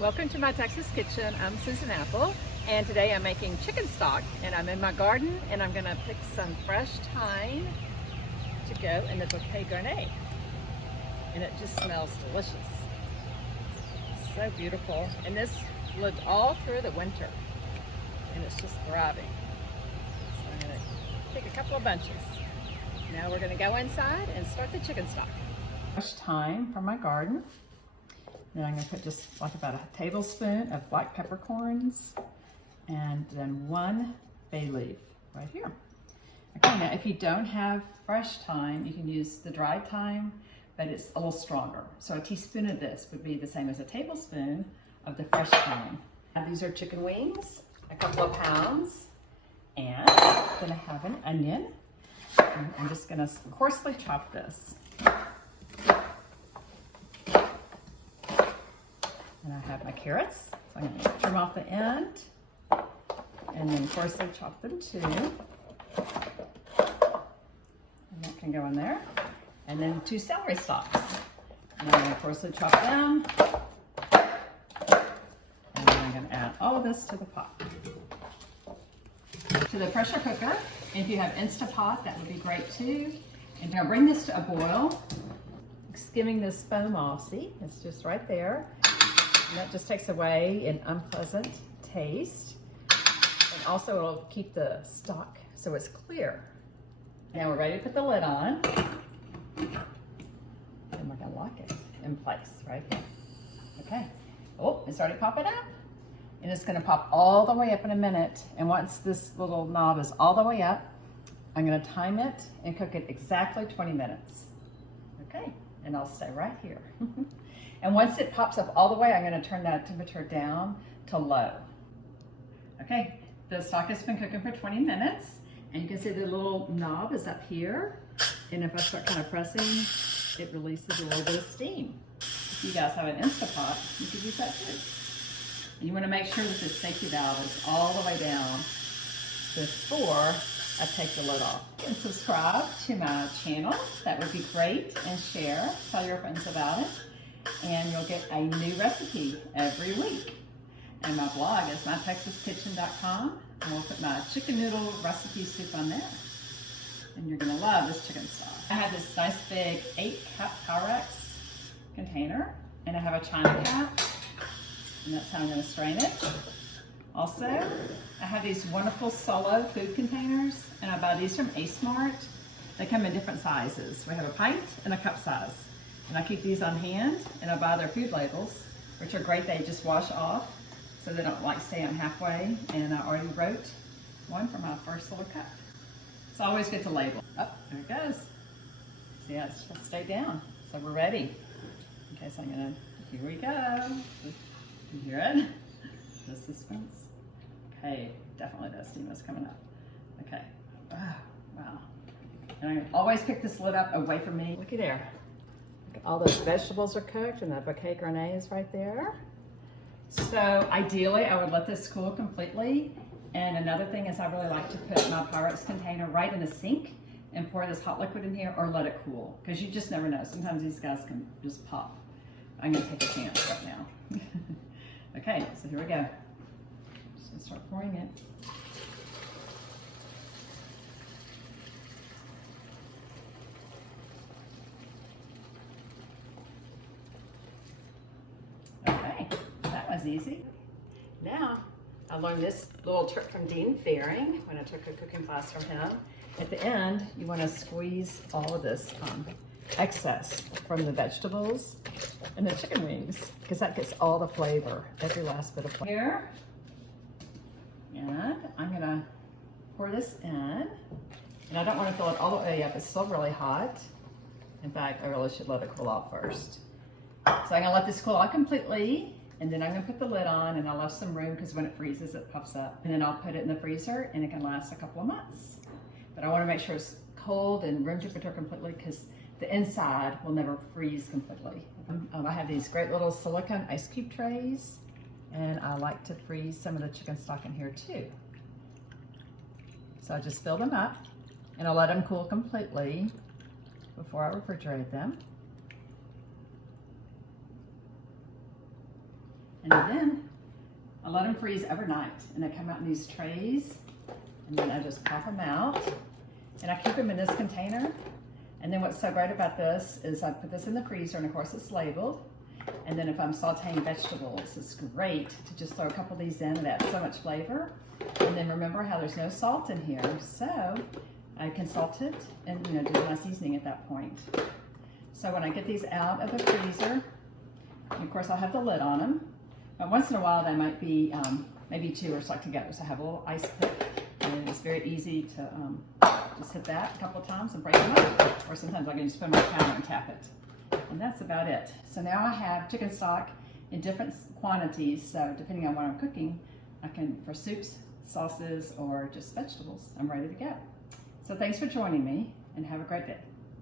Welcome to my Texas kitchen. I'm Susan Apple, and today I'm making chicken stock, and I'm in my garden, and I'm gonna pick some fresh thyme to go in the bouquet garni. And it just smells delicious. It's so beautiful. And this lived all through the winter, and it's just thriving. So I'm gonna take a couple of bunches. Now we're gonna go inside and start the chicken stock. Fresh thyme from my garden. Then I'm going to put just like about a tablespoon of black peppercorns and then 1 bay leaf right here. Okay, now if you don't have fresh thyme, you can use the dried thyme, but it's a little stronger. So a teaspoon of this would be the same as a tablespoon of the fresh thyme. Now these are chicken wings, a couple of pounds, and I'm going to have an onion. And I'm just going to coarsely chop this. And I have my carrots, so I'm going to trim off the end and then coarsely chop them too. And that can go in there. And then 2 celery stalks. And I'm going to coarsely chop them. And then I'm going to add all of this to the pot. To the pressure cooker. And if you have Instapot, that would be great too. And now bring this to a boil. Skimming this foam off, see? It's just right there. And that just takes away an unpleasant taste. And also it'll keep the stock so it's clear. Now we're ready to put the lid on. And we're gonna lock it in place right here. Okay. Oh, it's already popping up. And it's gonna pop all the way up in a minute. And once this little knob is all the way up, I'm gonna time it and cook it exactly 20 minutes. Okay, and I'll stay right here. And once it pops up all the way, I'm going to turn that temperature down to low. Okay, the stock has been cooking for 20 minutes, and you can see the little knob is up here. And if I start kind of pressing, it releases a little bit of steam. If you guys have an Instapot, you could use that too. And you want to make sure that the safety valve is all the way down before I take the lid off. And subscribe to my channel, that would be great, and share, tell your friends about it. And you'll get a new recipe every week. And my blog is mytexaskitchen.com, and we'll put my chicken noodle recipe soup on there. And you're gonna love this chicken stock. I have this nice big 8-cup Pyrex container, and I have a china cap, and that's how I'm gonna strain it. Also, I have these wonderful Solo food containers, and I buy these from A-Smart. They come in different sizes. We have a pint and a cup size. And I keep these on hand, and I buy their food labels, which are great. They just wash off, so they don't like stay on halfway. And I already wrote one for my first little cup. It's always good to label. Oh, there it goes. See how it's just stayed down. So we're ready. Okay, so I'm gonna, here we go. You hear it? The suspense. Okay, definitely that steam is coming up. Okay, wow. And I always pick this lid up away from me. Looky there. All those vegetables are cooked, and the bouquet garni is right there. So ideally, I would let this cool completely. And another thing is I really like to put my Pyrex container right in the sink and pour this hot liquid in here, or let it cool, because you just never know. Sometimes these guys can just pop. I'm gonna take a chance right now. Okay, so here we go. Just gonna start pouring it. Easy. Now, I learned this little trick from Dean Fearing when I took a cooking class from him. At the end, you want to squeeze all of this excess from the vegetables and the chicken wings, because that gets all the flavor, every last bit of flavor. Here, and I'm going to pour this in, and I don't want to fill it all the way up. It's still really hot. In fact, I really should let it cool off first. So I'm going to let this cool out completely. And then I'm gonna put the lid on, and I'll left some room because when it freezes, it puffs up. And then I'll put it in the freezer, and it can last a couple of months. But I wanna make sure it's cold and room temperature completely, because the inside will never freeze completely. I have these great little silicone ice cube trays, and I like to freeze some of the chicken stock in here too. So I just fill them up, and I'll let them cool completely before I refrigerate them. And then I let them freeze overnight, and they come out in these trays, and then I just pop them out, and I keep them in this container. And then what's so great about this is I put this in the freezer, and of course it's labeled. And then if I'm sauteing vegetables, it's great to just throw a couple of these in. It adds so much flavor. And then remember how there's no salt in here, so I can salt it and do my seasoning at that point. So when I get these out of the freezer, and of course I'll have the lid on them. But once in a while they might be maybe two are stuck together. So I have a little ice pick, and it's very easy to just hit that a couple of times and break them up. Or sometimes I can just put them on the counter and tap it. And that's about it. So now I have chicken stock in different quantities. So depending on what I'm cooking, I can, for soups, sauces, or just vegetables, I'm ready to go. So thanks for joining me, and have a great day.